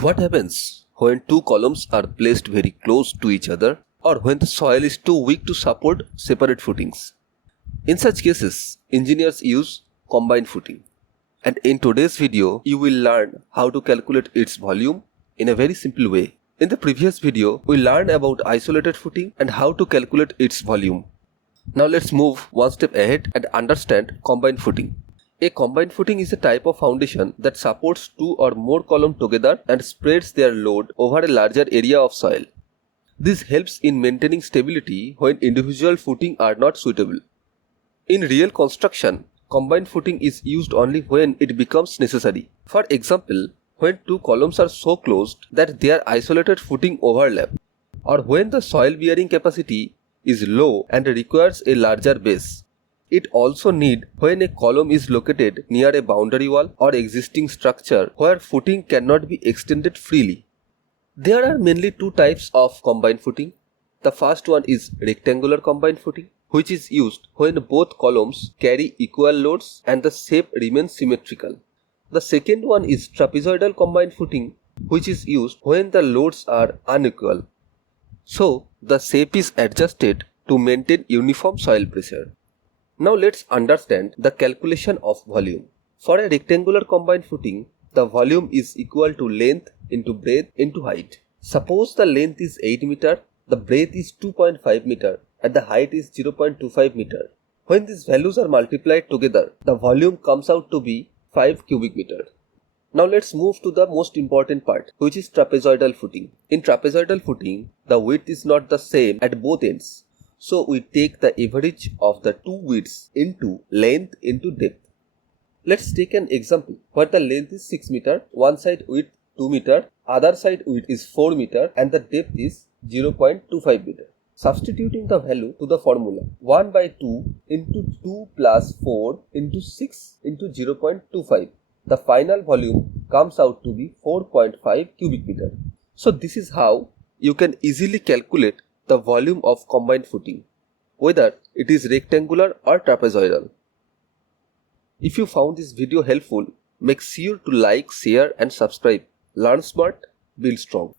What happens when two columns are placed very close to each other or when the soil is too weak to support separate footings? In such cases, engineers use combined footing. And in today's video, you will learn how to calculate its volume in a very simple way. In the previous video, we learned about isolated footing and how to calculate its volume. Now let's move one step ahead and understand combined footing. A combined footing is a type of foundation that supports two or more columns together and spreads their load over a larger area of soil. This helps in maintaining stability when individual footings are not suitable. In real construction, combined footing is used only when it becomes necessary. For example, when two columns are so closed that their isolated footing overlap, or when the soil bearing capacity is low and requires a larger base. It also needs when a column is located near a boundary wall or existing structure where footing cannot be extended freely. There are mainly two types of combined footing. The first one is rectangular combined footing, which is used when both columns carry equal loads and the shape remains symmetrical. The second one is trapezoidal combined footing, which is used when the loads are unequal. So, the shape is adjusted to maintain uniform soil pressure. Now let's understand the calculation of volume. For a rectangular combined footing, the volume is equal to length into breadth into height. Suppose the length is 8 meter, the breadth is 2.5 meter and the height is 0.25 meter. When these values are multiplied together, the volume comes out to be 5 cubic meter. Now let's move to the most important part, which is trapezoidal footing. In trapezoidal footing, the width is not the same at both ends. So we take the average of the two widths into length into depth. Let's take an example where the length is 6 meter, one side width 2 meter, other side width is 4 meter and the depth is 0.25 meter. Substituting the value to the formula 1 by 2 into 2 plus 4 into 6 into 0.25. The final volume comes out to be 4.5 cubic meter. So this is how you can easily calculate the volume of combined footing, whether it is rectangular or trapezoidal. If you found this video helpful, make sure to like, share and subscribe. Learn smart, build strong.